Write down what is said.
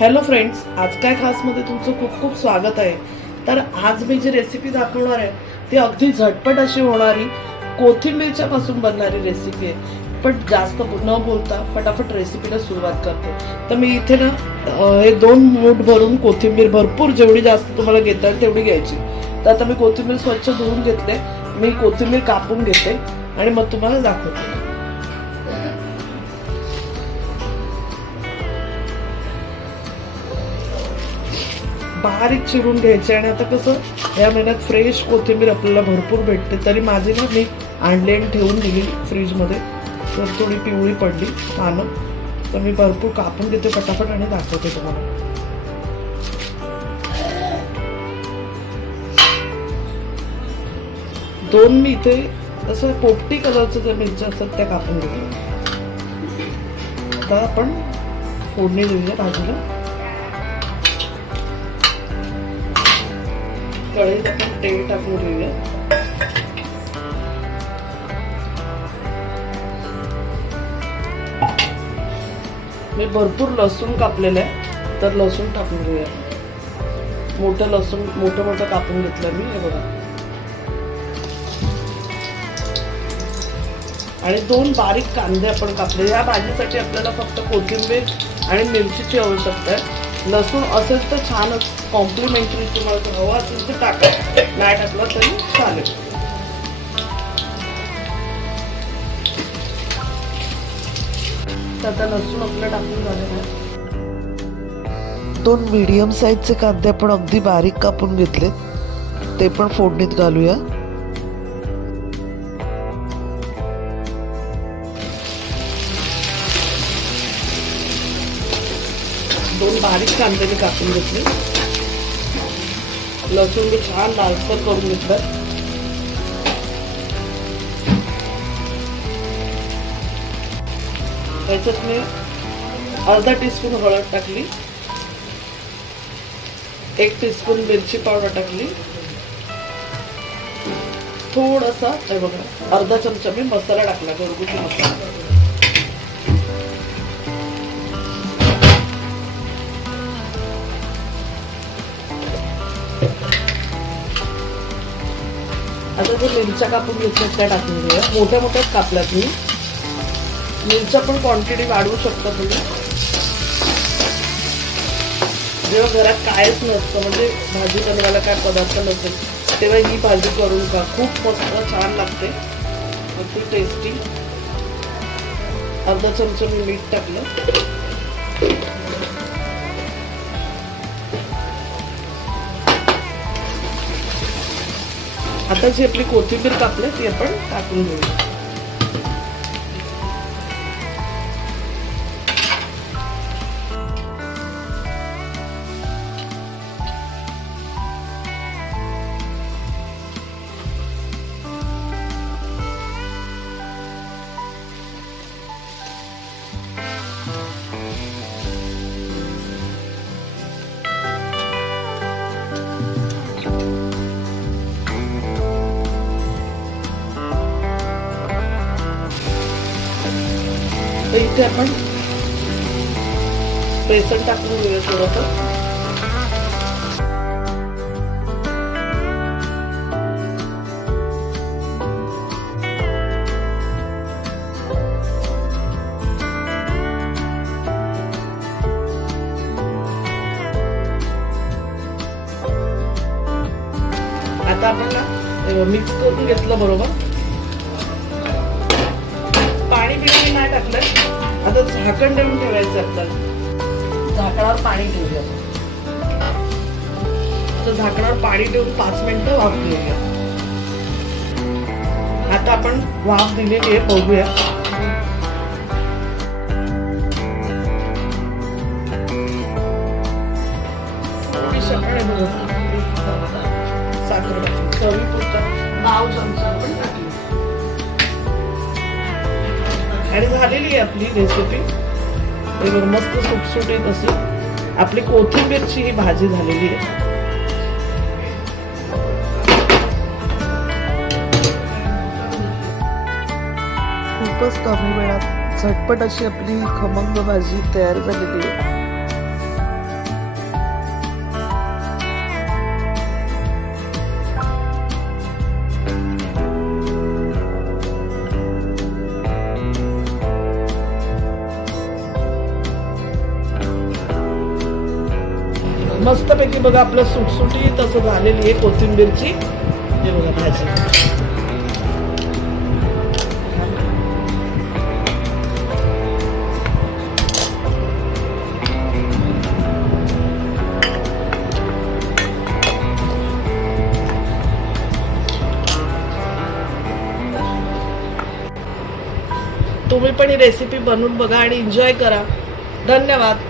Hello friends आज काय खासमध्ये तुमचं खूप खूप स्वागत आहे. तर आज मी जी रेसिपी दाखवणार आहे ती अगदी झटपट अशी होणारी कोथिंबीरच्या पासून बनणारी रेसिपी आहे. पण जास्त न बोलता फटाफट रेसिपीला सुरुवात करते. तर मी इथे ना हे दोन मूठ भरून कोथिंबीर भरपूर जेवढी जास्त तुम्हाला घेता येईल तेवढी घ्यायची. तर आता मी कोथिंबीर स्वच्छ धुवून घेतले मी कोथिंबीर कापून घेते आणि मग तुम्हाला दाखवते. बारीक चिरून घ्यायचे आणि आता कसं या महिन्यात फ्रेश कोथिंबीर आपल्याला भरपूर भेटते. तरी माझी ना मी आणले आणि ठेवून दिली फ्रीजमध्ये तर थोडी पिवळी पडली पानं. तर मी भरपूर कापून घेते फटाफट आणि दाखवते तुम्हाला. दोन मी इथे असं पोपटी कलरचं ज्या मिरच्या असतात त्या कापून घेते आता आपण फोडणी देऊया भाजीला कढईत आपण तेल टाकून घेऊया. मी भरपूर लसूण कापलेलं आहे तर लसूण टाकून घेऊया. मोठं लसूण मोठं मोठं कापून घेतलं मी हे बघा. आणि दोन बारीक कांदे आपण कापले. या भाजीसाठी आपल्याला फक्त कोथिंबीर आणि मिरचीची आवश्यकता आहे. लसूण असेल तर छानच कॉम्प्लिमेंटरी तुम्हाला हवा असेल तर टाका. नाही टाकला तरी चालेल. तर आता लसूण आपलं टाकून झालेलं आहे. दोन मीडियम साईजचे कांदे आपण अगदी बारीक कापून घेतले ते पण फोडणीत घालूया. दोन बारीक कांदे मी कापून घेतले. लसूण मी छान लालसर करून घेतलं. त्याच्यात मी अर्धा टीस्पून हळद टाकली. एक टीस्पून मिरची पावडर टाकली. थोडासा हे बघा अर्धा चमचा मी मसाला टाकला घरगुती मसाला. आता जे मिरच्या कापून घेतल्यात त्या टाकून घेऊया मोठ्या मोठ्याच कापल्या तुम्ही मिरच्या पण क्वांटिटी वाढवू शकता तुम्ही. जेव्हा घरात कायच नसतं म्हणजे भाजी बनवायला काय पदार्थ नसेल तेव्हा ही भाजी करून का खूप मस्त छान लागते. अगदी टेस्टी अर्धा चमचा मी मीठ टाकलं. आता जी आपली कोथिंबीर कापली ती आपण टाकून घेऊया. इथे आपण बेसन टाकून घेऊया थोडंसं. आता आपण ना मिक्स करून घेतलं बरोबर. बिणी नाही टाकलं आता झाकण देऊन ठेवायचं आपल्याला झाकणावर पाणी ठेवूया. आता झाकणावर पाणी ठेवून पाच मिनिटं वाफ घेऊया. आता आपण वाफ दिलेली आहे बघूया. साखर टाकली. चवीपुरता पाव चमचा आपण. आणि झालेली आहे आपली रेसिपी बरोबर मस्त सुटसुटीत अशी. आपली कोथिंबीरची ही भाजी झालेली आहे. खूपच कमी वेळात झटपट अशी आपली खमंग भाजी तयार झालेली आहे. मस्तपैकी बघा आपलं सुटसुटी तसं झालेली आहे कोथिंबीरची. हे बघा भाजी. तुम्ही पण ही रेसिपी बनवून बघा आणि एन्जॉय करा. धन्यवाद.